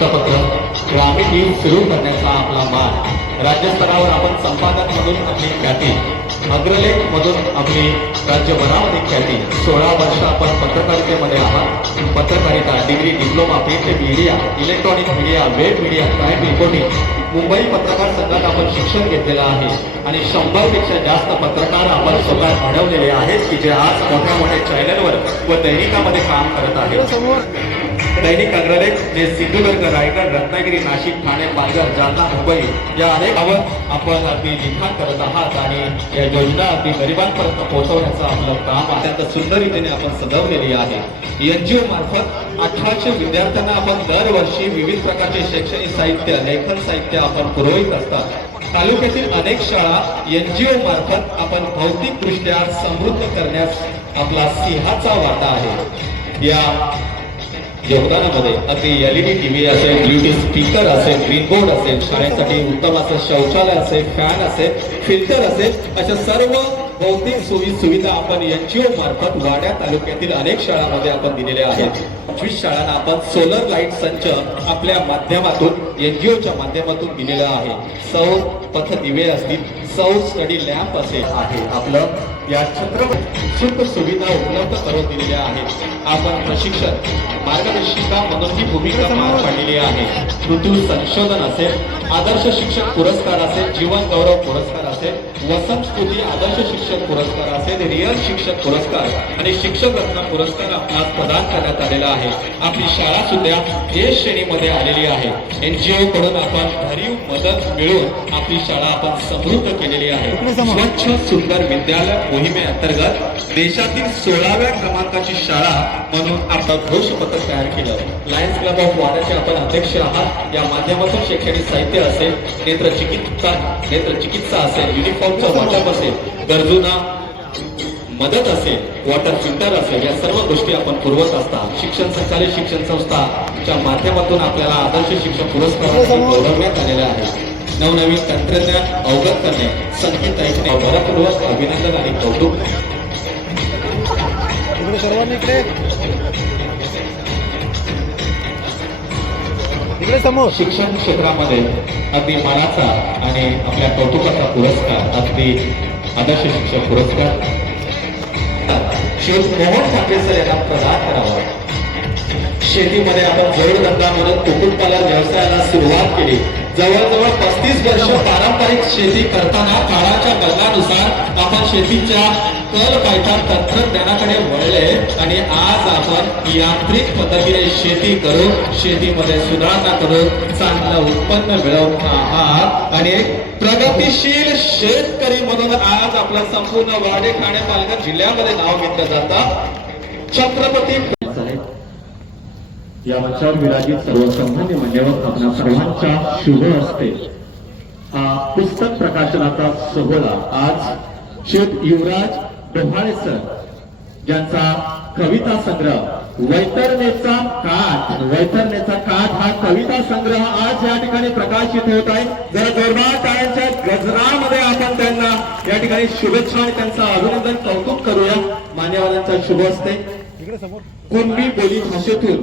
वृत्तपत्र ग्रामीण न्यूज सुरू करण्याचा आपला मान राज्यस्तरावर आपण संपादक म्हणून आपली ख्याती अग्रलेख मधून आपली राज्यभरामध्ये ख्याती. सोळा वर्ष आपण पत्रकारितेमध्ये आहात. पत्रकारिता degree diploma print media electronic media web media crime reporting Mumbai पत्रकार संघात आपण शिक्षण घेतलेलं आहे. आणि शंभरपेक्षा जास्त पत्रकार आपण स्वतः घडवलेले आहेत की जे आज मोठ्या मोठ्या चॅनलवर व दैनिकामध्ये काम करत आहेत. दैनिक अग्रलेख जे सिंधुदुर्ग रायगड रत्नागिरी नाशिक ठाणे पालघर जालना मुंबई या अनेक आपण अगदी लिखाण करत आहात आणि या योजना अगदी गरिबांपर्यंत पोहोचवण्याचं आपलं काम अत्यंत सुंदर रीतीने आपण सजवलेली आहे. एनजीओ मार्फत अठराशे विद्यार्थ्यांना आपण दरवर्षी विविध प्रकारचे शैक्षणिक साहित्य लेखन साहित्य आपण पुरवित असतात. तालुक्यातील अनेक शाळा एनजीओ मार्फत आपण भौतिकदृष्ट्या समृद्ध करण्यास आपला सिंहाचा वाटा आहे. या योगदानामध्ये अगदी एलईडी टीव्ही असेल ब्ल्यूटूथ स्पीकर असेल ग्रीन बोर्ड असेल शाळेसाठी उत्तम असं शौचालय असेल फॅन असेल फिल्टर असेल अशा सर्व भौतिक सोयी सुविधा आपण एनजीओ मार्फत वाड्या तालुक्यातील अनेक शाळांमध्ये आपण दिलेल्या आहेत. पंचवीस शाळांना आपण सोलर लाइट संच आपल्या माध्यमातून एनजीओच्या माध्यमातून दिलेला आहे. सौर पथ दिवे असतील सौर स्टडी लॅम्प असे आहे आपलं. या छत्रपती शुल्क सुविधा उपलब्ध करून दिलेल्या आहेत. आपण प्रशिक्षण मार्गदर्शिका म्हणून ही भूमिका पार पाडलेली आहे. ऋतू संशोधन असेल आदर्श शिक्षक पुरस्कार असेल जीवन गौरव पुरस्कार असेल वसंत स्तुती आदर्श शिक्षक पुरस्कार असेल रिअल शिक्षक पुरस्कार आणि शिक्षक रत्न पुरस्कार आपणास प्रदान करण्यात आलेला आहे. आपली शाळा सुद्धा ए श्रेणीमध्ये आलेली आहे. एनजीओ कडून आपण भरीव मदत मिळून आपली शाळा आपण समृद्ध केलेली आहे. स्वच्छ सुंदर विद्यालय मोहिमेअंतर्गत देशातील सोळाव्या क्रमांकाची शाळा म्हणून आपण घोषपत्र तयार केलं. लायन्स क्लब ऑफ वाड्याचे आपण अध्यक्ष आहात. या माध्यमातून शैक्षणिक साहित्य असेल नेत्र चिकित्सा नेत्र चिकित्सा असेल युनिफॉर्मचं वाटप असेल गरजूंना मदत असेल वॉटर फिल्टर असेल या सर्व गोष्टी आपण पुरवत असतात शिक्षण सरकारी शिक्षण संस्थाच्या माध्यमातून आपल्याला आदर्श शिक्षण पुरस्कारासाठी गौरवण्यात आलेले आहे नवनवीन तंत्रज्ञान अवगत करणे संगीत ऐकणे भरपूर्वक अभिनंदन आणि कौतुक. इकडे समोर. शिक्षण क्षेत्रामध्ये अगदी मानाचा आणि आपल्या कौतुकाचा पुरस्कार अगदी आदर्श शिक्षक पुरस्कार. श्री मोहन ठाकरे सर यांना प्रदान करावा. शेतीमध्ये आपण जोडधंदा म्हणून कुक्कुटपालन व्यवसायाला सुरुवात केली. जवळजवळ पस्तीस वर्ष पारंपरिक शेती करताना काळाच्या बदलानुसार आपण शेतीच्या कल पायथा तंत्रज्ञानाकडे वळले आणि आज आपण यांत्रिक पद्धतीने शेती करून शेतीमध्ये सुधारणा करून चांगलं उत्पन्न मिळवत आहात. आणि प्रगतीशील शेतकरी म्हणून आज आपला संपूर्ण वाडे ठाणे पालघर जिल्ह्यामध्ये नाव घेतलं जातं. छत्रपती या मंचावर विराजित सर्वसन्मान्य मान्यवर आपल्या सर्वांच्या शुभ असते हा पुस्तक प्रकाशनाचा सोहळा आज श्री युवराज डोहाळे सर ज्यांचा कविता संग्रह वैतरणेचा काठ वैतरणेचा काठ हा कविता संग्रह आज या ठिकाणी प्रकाशित होत आहे. जरा जोरदार टाळ्यांच्या गजरामध्ये आपण त्यांना या ठिकाणी शुभेच्छा आणि त्यांचं अभिनंदन कौतुक करूया. मान्यवरांचा शुभ असते कुणबी बोली भाषेतून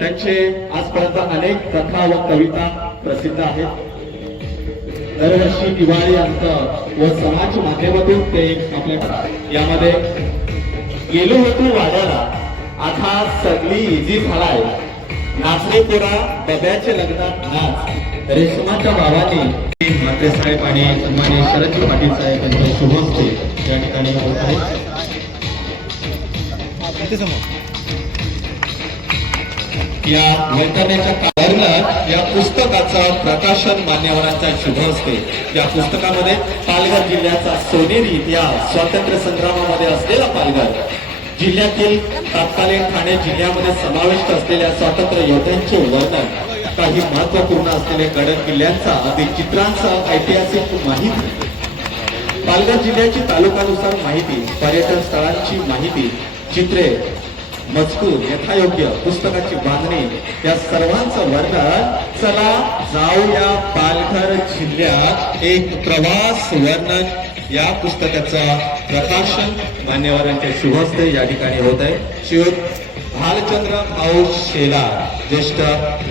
त्यांचे आजपर्यंत अनेक कथा व कविता प्रसिद्ध आहेत. दरवर्षी दिवाळी अंत व समाज माध्यमातून ते आपल्या यामध्ये गेलो होतो वाड्याला. आता सगळी इजी झालाय नाचले पुरा डब्याचे लग्नात नाच. रेशमाच्या बाबाने मात्रे साहेब आणि सन्माने शरदजी पाटील साहेब यांच्या शुभ या ठिकाणी होत आहेत समोर. या यंत्रणेच्या काळानं या पुस्तकाचं प्रकाशन मान्यवरांचा शुभ असते या पुस्तकामध्ये पालघर जिल्ह्याचा सोनेरी इतिहास स्वातंत्र्य संग्रामामध्ये असलेला पालघर. जिल्ह्यातील तत्कालीन ठाणे जिल्ह्यामध्ये समाविष्ट असलेल्या स्वातंत्र्य योद्ध्यांचे वर्णन काही महत्त्वपूर्ण असलेले गडद किल्ल्यांचा अगदी चित्रांसह ऐतिहासिक माहिती. पालघर जिल्ह्याची तालुक्यानुसार माहिती पर्यटन स्थळांची माहिती चित्रे मजकूर यथायोग्य पुस्तकाची बांधणी या सर्वांचं वर्णन चला जाऊया पालघर जिल्ह्यात एक प्रवास वर्णन. या पुस्तकाचं प्रकाशन मान्यवरांच्या शुभस्ते या ठिकाणी होत आहे. शिव भालचंद्र भाऊ शेला ज्येष्ठ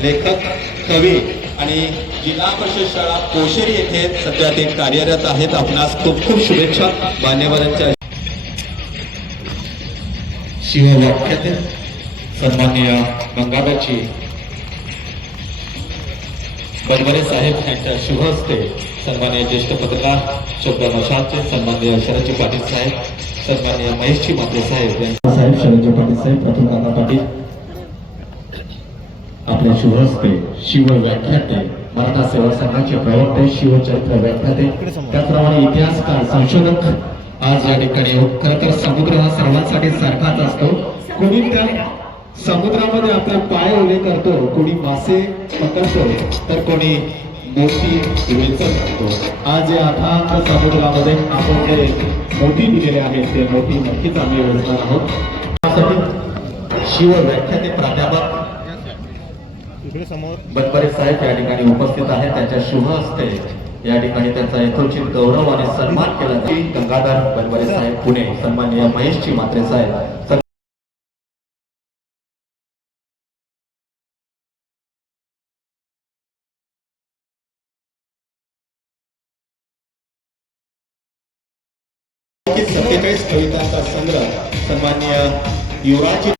लेखक कवी आणि जिल्हा परिषद शाळा कोशेरी येथे सध्या ते कार्यरत आहेत. आपणास खूप खूप शुभेच्छा मान्यवरांच्या शिववाक्यातील सन्माननीय गंगाधरची बनवरे साहेब यांच्या शुभ हस्ते सन्मान्य ज्येष्ठ पत्रकार शब्द मशाचे सन्मान्य शरदजी पाटील साहेब सन्मान्य महेशजी मात्रे साहेब यांच्या साहेब शरदजी पाटील साहेब प्रथम काका पाटील. आपल्या शुभ हस्ते शिव व्याख्याते मराठा सेवा संघाचे प्रवक्ते शिवचरित्र व्याख्याते. त्याचप्रमाणे इतिहासकार संशोधक आज या ठिकाणी खरं तर समुद्र हा सर्वांसाठी सारखाच असतो. कोणी त्या समुद्रामध्ये आपले पाय ओले करतो कोणी मासे पकडतो तर कोणी मोठी वेचत करतो. आज या अथांग समुद्रामध्ये आपण जे मोठी दिलेले आहेत ते मोठी नक्कीच आम्ही वेचणार आहोत. त्यासाठी शिव व्याख्याते प्राध्यापक बनबरे साहेब या ठिकाणी उपस्थित आहेत. त्यांच्या शुभ हस्ते या ठिकाणी त्यांचा यथोचित गौरव आणि सन्मान केला जाईल गंगाधर बनबरे साहेब पुणे सन्माननीय महेशजी मात्रे साहेब. सत्तेचाळीस कवितांचा संग्रह सन्माननीय युवराजी